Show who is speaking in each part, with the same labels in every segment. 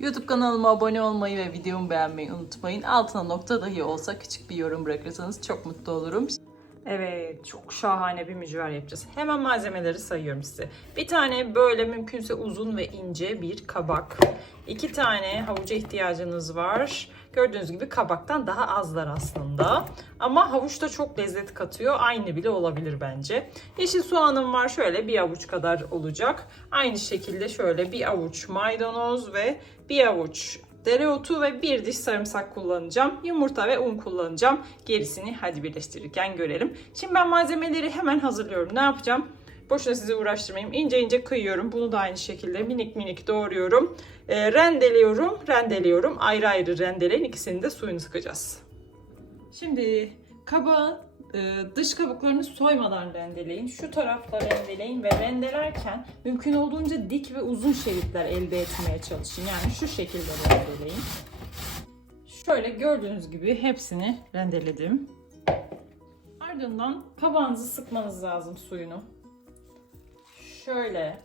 Speaker 1: YouTube kanalıma abone olmayı ve videomu beğenmeyi unutmayın. Altına nokta dahi olsa küçük bir yorum bırakırsanız çok mutlu olurum.
Speaker 2: Evet, çok şahane bir mücver yapacağız. Hemen malzemeleri sayıyorum size. Bir tane böyle mümkünse uzun ve ince bir kabak. İki tane havuca ihtiyacınız var. Gördüğünüz gibi kabaktan daha azlar aslında. Ama havuç da çok lezzet katıyor. Aynı bile olabilir bence. Yeşil soğanım var. Şöyle bir avuç kadar olacak. Aynı şekilde şöyle bir avuç maydanoz ve bir avuç dereotu ve bir diş sarımsak kullanacağım. Yumurta ve un kullanacağım. Gerisini hadi birleştirirken görelim. Şimdi ben malzemeleri hemen hazırlıyorum. Ne yapacağım? Boşuna sizi uğraştırmayayım. İnce ince kıyıyorum. Bunu da aynı şekilde minik minik doğruyorum. Ee, rendeliyorum, rendeliyorum. Ayrı ayrı rendeleyin. İkisini de suyunu sıkacağız. Şimdi kabağın e, dış kabuklarını soymadan rendeleyin. Şu tarafta rendeleyin ve rendelerken mümkün olduğunca dik ve uzun şeritler elde etmeye çalışın. Yani şu şekilde rendeleyin. Şöyle gördüğünüz gibi hepsini rendeledim. Ardından kabağınızı sıkmanız lazım suyunu. Şöyle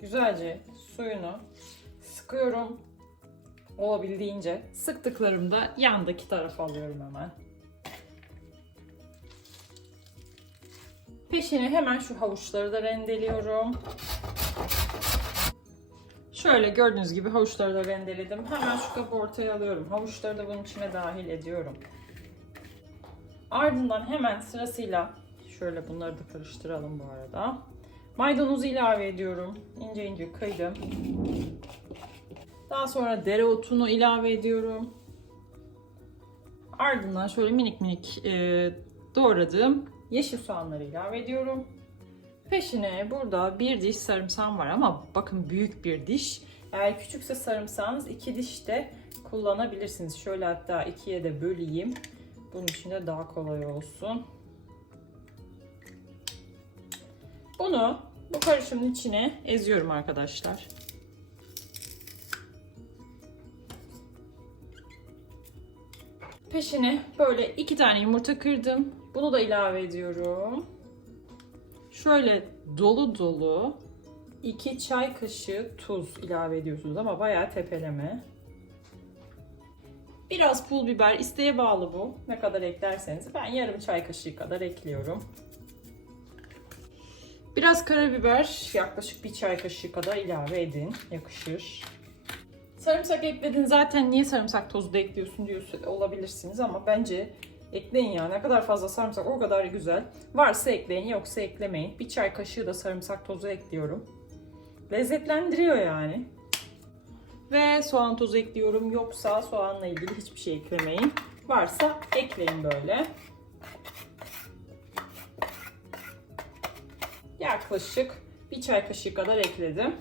Speaker 2: güzelce suyunu sıkıyorum. Olabildiğince sıktıklarımda yandaki tarafa alıyorum hemen. Peşine hemen şu havuçları da rendeliyorum. Şöyle gördüğünüz gibi havuçları da rendeledim. Hemen şu kabı ortaya alıyorum. Havuçları da bunun içine dahil ediyorum. Ardından hemen sırasıyla şöyle bunları da karıştıralım bu arada. Maydanozu ilave ediyorum. İnce ince kıydım. Daha sonra dereotunu ilave ediyorum. Ardından şöyle minik minik e, doğradığım yeşil soğanları ilave ediyorum. Peşine burada bir diş sarımsağım var ama bakın büyük bir diş. Eğer küçükse sarımsağınız iki diş de kullanabilirsiniz. Şöyle hatta ikiye de böleyim. Bunun için de daha kolay olsun. Bunu bu karışımın içine eziyorum arkadaşlar. Peşine böyle iki tane yumurta kırdım. Bunu da ilave ediyorum. Şöyle dolu dolu 2 çay kaşığı tuz ilave ediyorsunuz ama bayağı tepeleme. Biraz pul biber isteğe bağlı bu. Ne kadar eklerseniz. Ben yarım çay kaşığı kadar ekliyorum. Biraz karabiber yaklaşık bir çay kaşığı kadar ilave edin. Yakışır. Sarımsak ekledin zaten niye sarımsak tozu da ekliyorsun diyor olabilirsiniz ama bence ekleyin ya. Ne kadar fazla sarımsak o kadar güzel. Varsa ekleyin yoksa eklemeyin. Bir çay kaşığı da sarımsak tozu ekliyorum. Lezzetlendiriyor yani. Ve soğan tozu ekliyorum. Yoksa soğanla ilgili hiçbir şey eklemeyin. Varsa ekleyin böyle. Yaklaşık bir çay kaşığı kadar ekledim.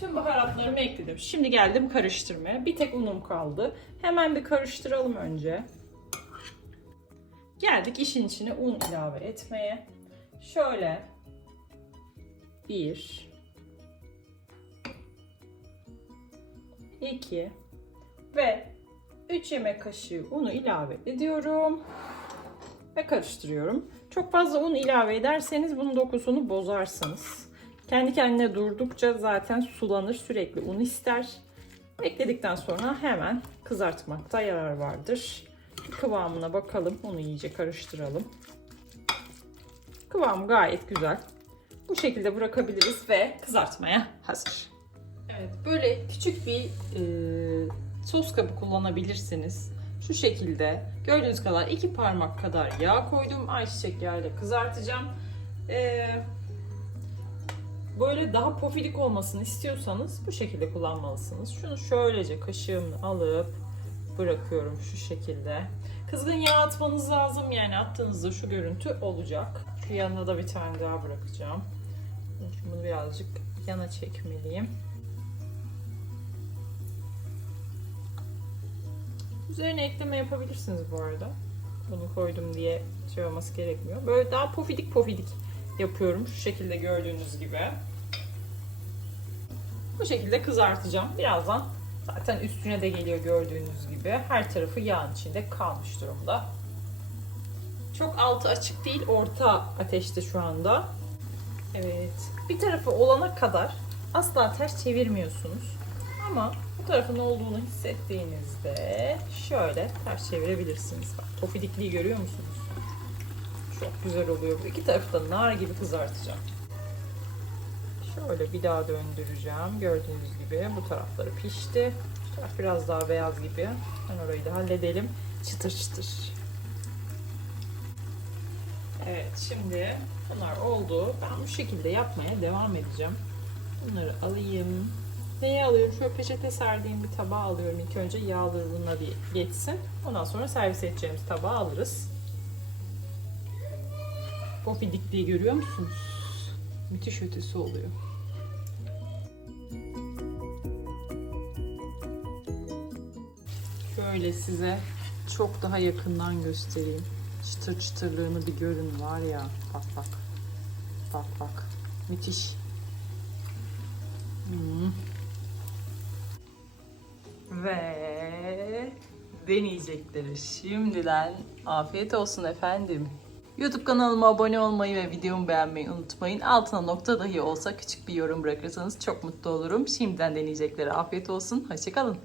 Speaker 2: Tüm baharatlarımı ekledim. Şimdi geldim karıştırmaya. Bir tek unum kaldı. Hemen bir karıştıralım önce. Geldik işin içine un ilave etmeye. Şöyle bir, iki ve 3 yemek kaşığı unu ilave ediyorum ve karıştırıyorum. Çok fazla un ilave ederseniz bunun dokusunu bozarsınız. Kendi kendine durdukça zaten sulanır, sürekli un ister. Ekledikten sonra hemen kızartmakta yarar vardır. Kıvamına bakalım, onu iyice karıştıralım. Kıvamı gayet güzel. Bu şekilde bırakabiliriz ve kızartmaya hazır. Evet, böyle küçük bir e, sos kabı kullanabilirsiniz. Şu şekilde gördüğünüz kadar iki parmak kadar yağ koydum. Ayçiçek yağıyla kızartacağım. E, böyle daha pofidik olmasını istiyorsanız bu şekilde kullanmalısınız. Şunu şöylece kaşığımla alıp bırakıyorum şu şekilde. Kızgın yağ atmanız lazım yani attığınızda şu görüntü olacak. Şu yanına da bir tane daha bırakacağım. Bunu birazcık yana çekmeliyim. Üzerine ekleme yapabilirsiniz bu arada. Bunu koydum diye şey olması gerekmiyor. Böyle daha pofidik pofidik yapıyorum. Şu şekilde gördüğünüz gibi. Bu şekilde kızartacağım. Birazdan zaten üstüne de geliyor gördüğünüz gibi. Her tarafı yağın içinde kalmış durumda. Çok altı açık değil, orta ateşte şu anda. Evet. Bir tarafı olana kadar asla ters çevirmiyorsunuz. Ama bu tarafın olduğunu hissettiğinizde şöyle ters çevirebilirsiniz. Bak pofidikliği görüyor musunuz? Çok güzel oluyor. İki tarafı da nar gibi kızartacağım. Şöyle bir daha döndüreceğim. Gördüğünüz gibi bu tarafları pişti. Şu taraf biraz daha beyaz gibi. Ben orayı da halledelim. Çıtır çıtır. Evet şimdi bunlar oldu. Ben bu şekilde yapmaya devam edeceğim. Bunları alayım. Neyi alıyorum? Şöyle peçete serdiğim bir tabağı alıyorum. İlk önce yağlarına bir geçsin. Ondan sonra servis edeceğimiz tabağı alırız. Pofidikliği görüyor musunuz? Müthiş ötesi oluyor. Şöyle size çok daha yakından göstereyim. Çıtır çıtırlığını bir görün var ya. Bak bak. Bak bak. Müthiş. Hmm. Ve deneyecekleri şimdiden afiyet olsun efendim. YouTube kanalıma abone olmayı ve videomu beğenmeyi unutmayın. Altına nokta dahi olsa küçük bir yorum bırakırsanız çok mutlu olurum. Şimdiden deneyecekleri afiyet olsun. Hoşçakalın.